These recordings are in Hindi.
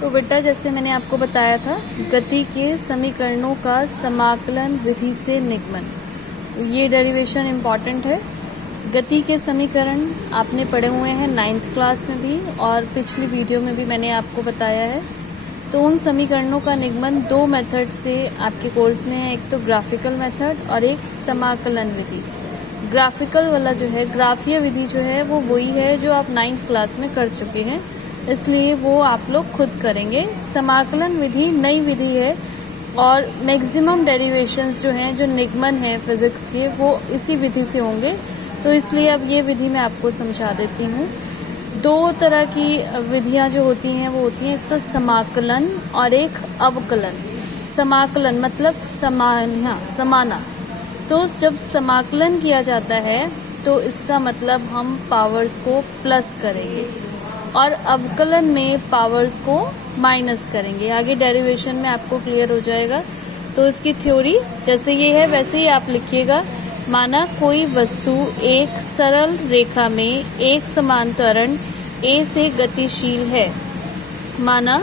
तो बेटा जैसे मैंने आपको बताया था, गति के समीकरणों का समाकलन विधि से निगमन, तो ये डेरिवेशन इम्पॉर्टेंट है। गति के समीकरण आपने पढ़े हुए हैं 9th क्लास में भी, और पिछली वीडियो में भी मैंने आपको बताया है। तो उन समीकरणों का निगमन दो मेथड से आपके कोर्स में है, एक तो ग्राफिकल मेथड और एक समाकलन विधि। ग्राफिकल वाला जो है, ग्राफीय विधि जो है, वो वही है जो आप 9th क्लास में कर चुके हैं, इसलिए वो आप लोग खुद करेंगे। समाकलन विधि नई विधि है और मैक्सिमम डेरिवेशंस जो हैं, जो निगमन है फिजिक्स के, वो इसी विधि से होंगे। तो इसलिए अब ये विधि मैं आपको समझा देती हूँ। दो तरह की विधियाँ जो होती हैं वो होती हैं, एक तो समाकलन और एक अवकलन। समाकलन मतलब समाना। तो जब समाकलन किया जाता है तो इसका मतलब हम पावर्स को प्लस करेंगे और अवकलन में पावर्स को माइनस करेंगे। आगे डेरिवेशन में आपको क्लियर हो जाएगा। तो इसकी थ्योरी जैसे ये है वैसे ही आप लिखिएगा। माना कोई वस्तु एक सरल रेखा में एक समान त्वरण a से गतिशील है। माना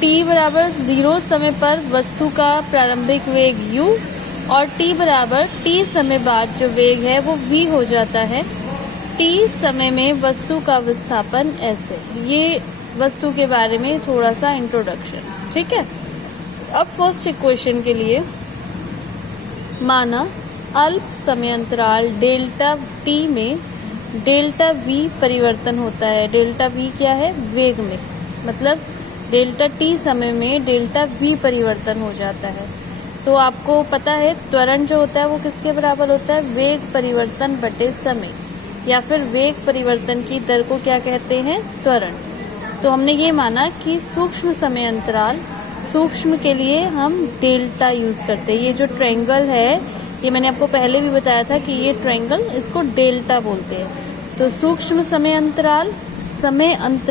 t बराबर 0 समय पर वस्तु का प्रारंभिक वेग u और t बराबर t समय बाद जो वेग है वो v हो जाता है। t समय में वस्तु का विस्थापन ऐसे। ये वस्तु के बारे में थोड़ा सा इंट्रोडक्शन, ठीक है। अब फर्स्ट इक्वेशन के लिए, माना अल्प समय अंतराल डेल्टा t में डेल्टा v परिवर्तन होता है। डेल्टा v क्या है? वेग में, मतलब डेल्टा t समय में डेल्टा v परिवर्तन हो जाता है। तो आपको पता है त्वरण जो होता है वो किसके बराबर होता है? वेग परिवर्तन बटे समय, या फिर वेग परिवर्तन की दर को क्या कहते हैं? त्वरण। तो हमने ये माना कि सूक्ष्म समय अंतराल, सूक्ष्म के लिए हम डेल्टा यूज करते हैं। ये जो ट्रायंगल है, ये मैंने आपको पहले भी बताया था कि ये ट्रायंगल, इसको डेल्टा बोलते हैं। तो सूक्ष्म समय अंतराल,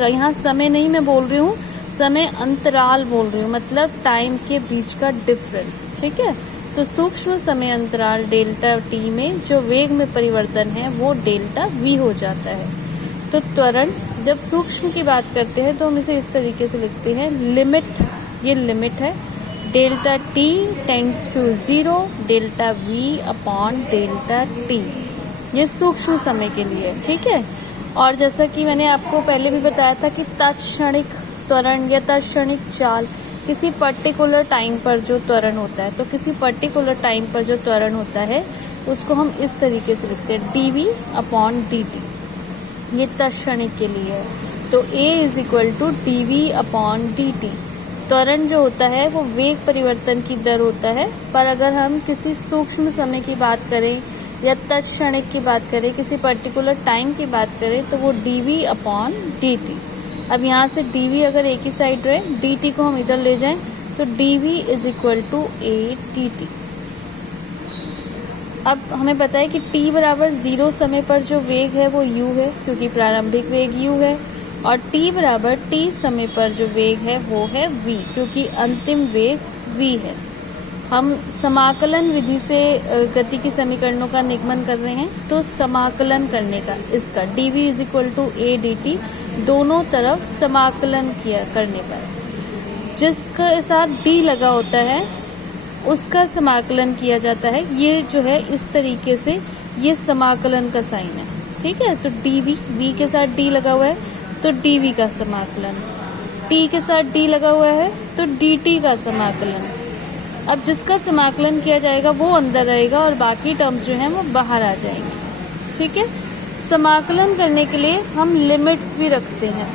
यहाँ समय नहीं मैं बोल रही हूँ, समय अंतराल बोल रही हूँ, मतलब टाइम के बीच का डिफरेंस, ठीक है। तो सूक्ष्म समय अंतराल डेल्टा t में जो वेग में परिवर्तन है वो डेल्टा v हो जाता है। तो त्वरण जब सूक्ष्म की बात करते हैं तो हम इसे इस तरीके से लिखते हैं, लिमिट, ये लिमिट है, delta t tends to 0 delta v upon delta t। ये सूक्ष्म समय के लिए, ठीक है। और जैसा कि मैंने आपको पहले भी बताया था कि तत्क्षणिक त्वरण या तत्क्षणिक चाल, किसी पर्टिकुलर टाइम पर जो त्वरण होता है, तो किसी पर्टिकुलर टाइम पर जो त्वरण होता है उसको हम इस तरीके से लिखते हैं, dv अपॉन dt। ये तत्क्षणिक के लिए है। तो a is equal to dv upon dt। त्वरण जो होता है वो वेग परिवर्तन की दर होता है, पर अगर हम किसी सूक्ष्म समय की बात करें या तत्क्षणिक की बात करें, किसी पर्टिकुलर टाइम की बात करें, तो वो dv अपॉन dt। अब यहाँ से dv अगर एक ही साइड रहे, dt को हम इधर ले जाएं, तो dv is equal to a dt। अब हमें पता है कि t बराबर 0 समय पर जो वेग है वो u है, क्योंकि प्रारंभिक वेग u है, और t बराबर t समय पर जो वेग है वो है v, क्योंकि अंतिम वेग v है। हम समाकलन विधि से गति की समीकरणों का निगमन कर रहे हैं। तो समाकलन करने का, इसका dv is equal to a dt, दोनों तरफ समाकलन किया करने पर जिसके साथ d लगा होता है उसका समाकलन किया जाता है। ये जो है इस तरीके से, ये समाकलन का साइन है, ठीक है। तो dv, v के साथ d लगा हुआ है तो dv का समाकलन, t के साथ d लगा हुआ है तो dt का समाकलन। अब जिसका समाकलन किया जाएगा वो अंदर रहेगा और बाकी टर्म्स जो हैं वो बाहर आ जाएंगे, ठीक है। समाकलन करने के लिए हम लिमिट्स भी रखते हैं।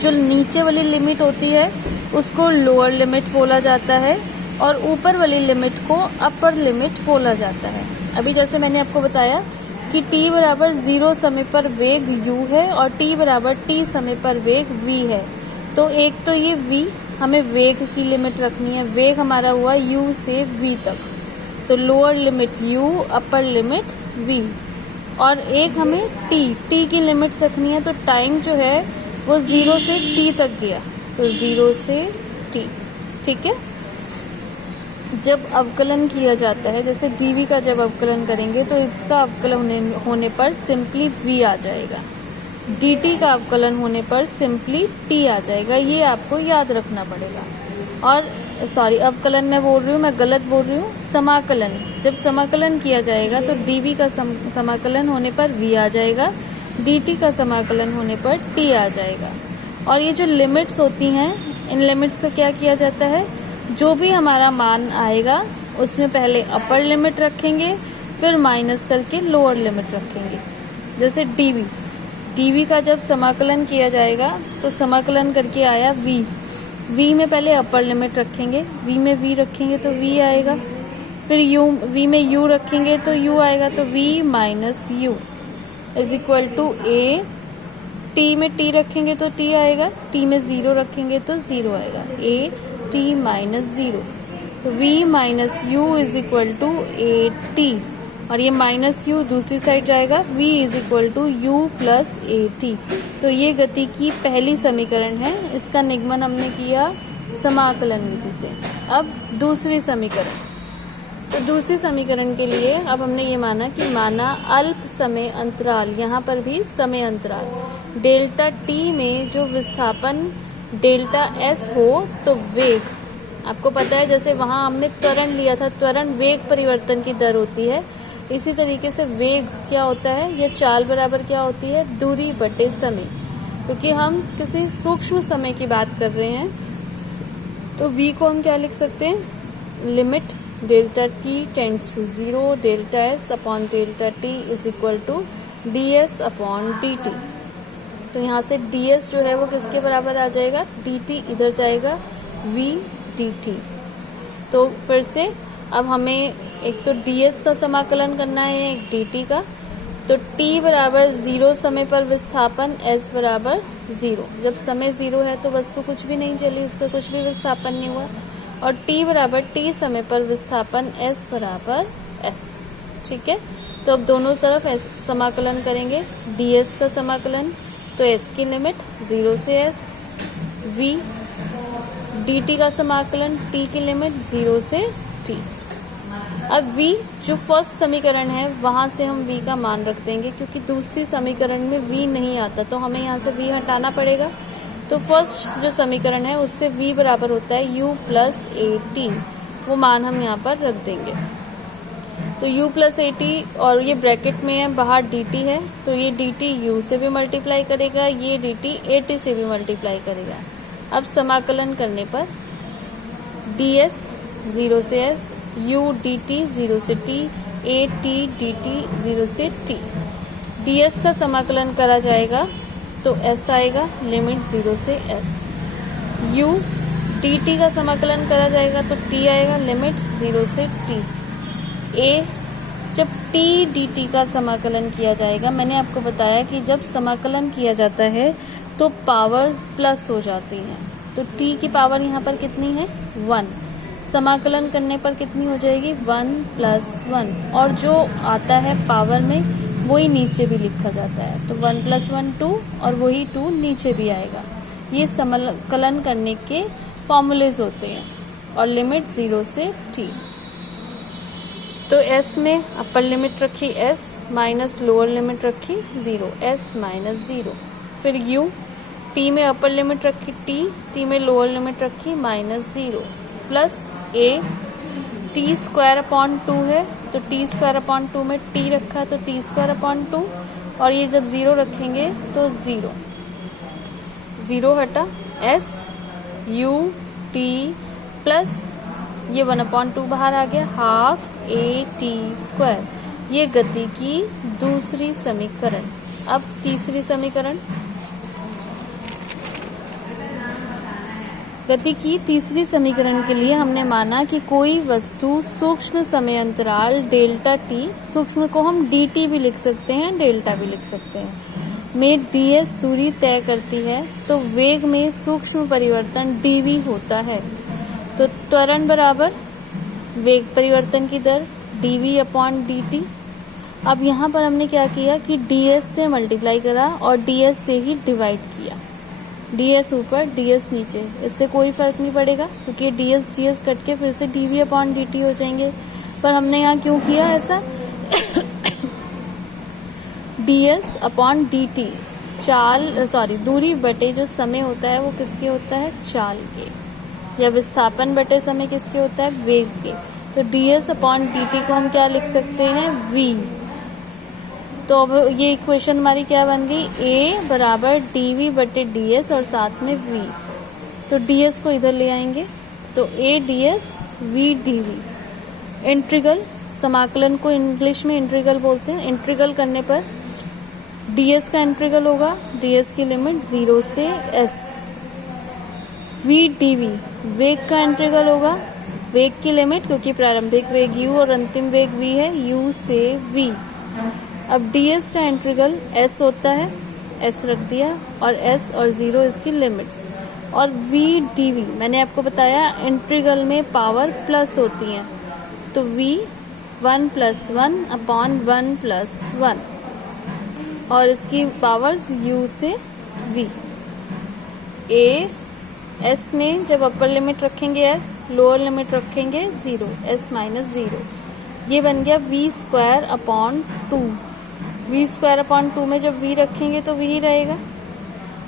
जो नीचे वाली लिमिट होती है उसको लोअर लिमिट बोला जाता है और ऊपर वाली लिमिट को अपर लिमिट बोला जाता है। अभी जैसे मैंने आपको बताया कि t बराबर 0 समय पर वेग u है और t बराबर t समय पर वेग v है। तो एक तो ये v, हमें वेग की लिमिट रखनी है। वेग हमारा हुआ u से v तक, तो lower limit u, upper limit v। और एक हमें t की लिमिट्स रखनी है। तो टाइम जो है वो 0 से t तक गया, तो 0 से t, ठीक है। जब अवकलन किया जाता है, जैसे dv का जब अवकलन करेंगे तो इसका अवकलन होने पर सिंपली v आ जाएगा। dt का अवकलन होने पर सिंपली t आ जाएगा, ये आपको याद रखना पड़ेगा। और सॉरी, अवकलन मैं बोल रही हूँ, मैं गलत बोल रही हूँ, समाकलन। जब समाकलन किया जाएगा तो dv का समाकलन होने पर v आ जाएगा, dt का समाकलन होने पर t आ जाएगा। और ये जो लिमिट्स होती हैं, इन लिमिट्स का क्या किया जाता है, जो भी हमारा मान आएगा उसमें पहले अपर लिमिट रखेंगे, फिर माइनस करके लोअर लिमिट रखेंगे। जैसे dv का जब समाकलन किया जाएगा तो समाकलन करके आया v में पहले अपर लिमिट रखेंगे, v में v रखेंगे तो v आएगा, फिर v में u रखेंगे तो u आएगा, तो v minus u is equal to a। t में t रखेंगे तो t आएगा, t में 0 रखेंगे तो 0 आएगा, a t माइनस 0, तो v minus u is equal to a t, और ये माइनस u दूसरी साइड जाएगा, v is equal to u plus a t. तो ये गति की पहली समीकरण है, इसका निगमन हमने किया समाकलन विधि से। अब दूसरी समीकरण, तो दूसरी समीकरण के लिए अब हमने ये माना अल्प समय अंतराल, यहाँ पर भी समय अंतराल डेल्टा t में जो विस्थापन डेल्टा s हो तो वेग, आपको पता है जैसे वहाँ हमने त्वरण लिया था, त्वरण वेग परिवर्तन की दर होती है, इसी तरीके से वेग क्या होता है, ये चाल बराबर क्या होती है, दूरी बटे समय। क्योंकि हम किसी सूक्ष्म समय की बात कर रहे हैं तो v को हम क्या लिख सकते हैं, limit delta t tends to 0 delta s upon delta t is equal to ds upon dt। तो यहाँ से ds जो है वो किसके बराबर आ जाएगा, dt इधर जाएगा, v dt। तो फिर से अब हमें एक तो ds का समाकलन करना है, एक dt का। तो t बराबर 0 समय पर विस्थापन, s बराबर 0। जब समय 0 है तो वस्तु कुछ भी नहीं चली, उसका कुछ भी विस्थापन नहीं हुआ। और t बराबर t समय पर विस्थापन, s बराबर s। ठीक है, तो अब दोनों तरफ समाकलन करेंगे, ds का समाकलन, तो s की लिमिट 0 से s, v dt का समाकलन, t की लिमिट 0 से t। अब v जो फर्स्ट समीकरण है वहाँ से हम v का मान रख देंगे, क्योंकि दूसरी समीकरण में v नहीं आता तो हमें यहाँ से v हटाना पड़ेगा। तो फर्स्ट जो समीकरण है उससे v बराबर होता है u प्लस ए टी, वो मान हम यहाँ पर रख देंगे। तो u प्लस ए टी, और ये ब्रैकेट में है, बाहर dt है, तो ये dt u से भी मल्टीप्लाई करेगा, ये dt ए टी से भी मल्टीप्लाई करेगा। अब समाकलन करने पर ds 0 से s, u dt 0 से t, a t dt 0 से t। ds का समाकलन करा जाएगा तो s आएगा, लिमिट 0 से s। u dt का समाकलन करा जाएगा तो t आएगा, लिमिट 0 से t। a जब t dt का समाकलन किया जाएगा, मैंने आपको बताया कि जब समाकलन किया जाता है तो पावर्स प्लस हो जाती हैं, तो t की पावर यहाँ पर कितनी है, 1। समाकलन करने पर कितनी हो जाएगी, 1 प्लस 1, और जो आता है पावर में वही नीचे भी लिखा जाता है, तो 1 प्लस 1 2, और वही 2 नीचे भी आएगा। ये समाकलन करने के फॉर्मूलेज होते हैं, और लिमिट 0 से t। तो s में अपर लिमिट रखी s, माइनस लोअर लिमिट रखी 0, s माइनस 0। फिर u, t में अपर लिमिट रखी t में लोअर लिमिट रखी minus 0, plus a T square upon 2 है, तो टी स्क्वायर अपॉन 2 में t रखा तो टी स्क्वायर अपॉन 2, और ये जब 0 रखेंगे तो 0 हटा, s u t प्लस ये 1/2 बाहर आ गया, हाफ a t स्क्वायर। ये गति की दूसरी समीकरण। अब तीसरी समीकरण, गति की तीसरी समीकरण के लिए हमने माना कि कोई वस्तु सूक्ष्म समय अंतराल डेल्टा t, सूक्ष्म को हम dt भी लिख सकते हैं, डेल्टा भी लिख सकते हैं, में ds दूरी तय करती है, तो वेग में सूक्ष्म परिवर्तन dv होता है। तो त्वरण बराबर वेग परिवर्तन की दर dv अपॉन dt। अब यहाँ पर हमने क्या किया कि ds से मल्टीप्लाई करा और ds से ही डिवाइड किया, ds ऊपर ds नीचे, इससे कोई फर्क नहीं पड़ेगा क्योंकि ds कट के फिर से dv अपॉन dt हो जाएंगे। पर हमने यहाँ क्यों किया ऐसा ds अपॉन dt, दूरी बटे जो समय होता है वो किसके होता है, चाल के, या विस्थापन बटे समय किसके होता है, वेग के। तो ds अपॉन dt को हम क्या लिख सकते हैं, v। तो अब ये इक्वेशन हमारी क्या बन गई, a बराबर dv बटे ds और साथ में v। तो ds को इधर ले आएंगे, तो a ds v dv। Integral, समाकलन को इंग्लिश में इंटीग्रल बोलते हैं। इंटीग्रल करने पर ds का इंटीग्रल होगा, ds की लिमिट 0 से s। v dv वेग का इंटीग्रल होगा, वेग की लिमिट, क्योंकि प्रारंभिक वेग u और अंतिम वेग v है, u से v। अब ds का इंटीग्रल s होता है, s रख दिया, और s और 0 इसकी लिमिट्स। और v dv मैंने आपको बताया इंटीग्रल में पावर प्लस होती हैं, तो v 1 + 1 अपॉन 1 + 1, और इसकी पावर्स u से v। a s में जब अपर लिमिट रखेंगे s, लोअर लिमिट रखेंगे 0, s - 0। ये बन गया v² अपॉन 2। v² अपॉन 2 में जब v रखेंगे तो v ही रहेगा,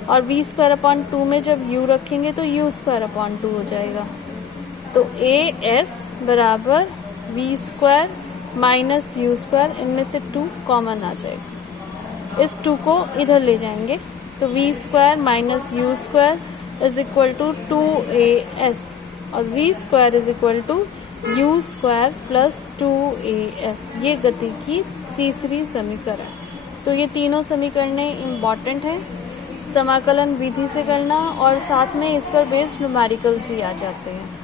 और v² अपॉन 2 में जब u रखेंगे तो u² अपॉन 2 हो जाएगा। तो as बराबर v² माइनस u², इनमें से 2 कॉमन आ जाएगा। इस 2 को इधर ले जाएंगे, तो v² minus u² is equal to 2as, और v² is equal to u² plus 2as। ये गति की तीसरी समीकरण। तो ये तीनों समीकरणें इम्पॉर्टेंट हैं, समाकलन विधि से करना, और साथ में इस पर बेस्ड न्यूमेरिकल्स भी आ जाते हैं।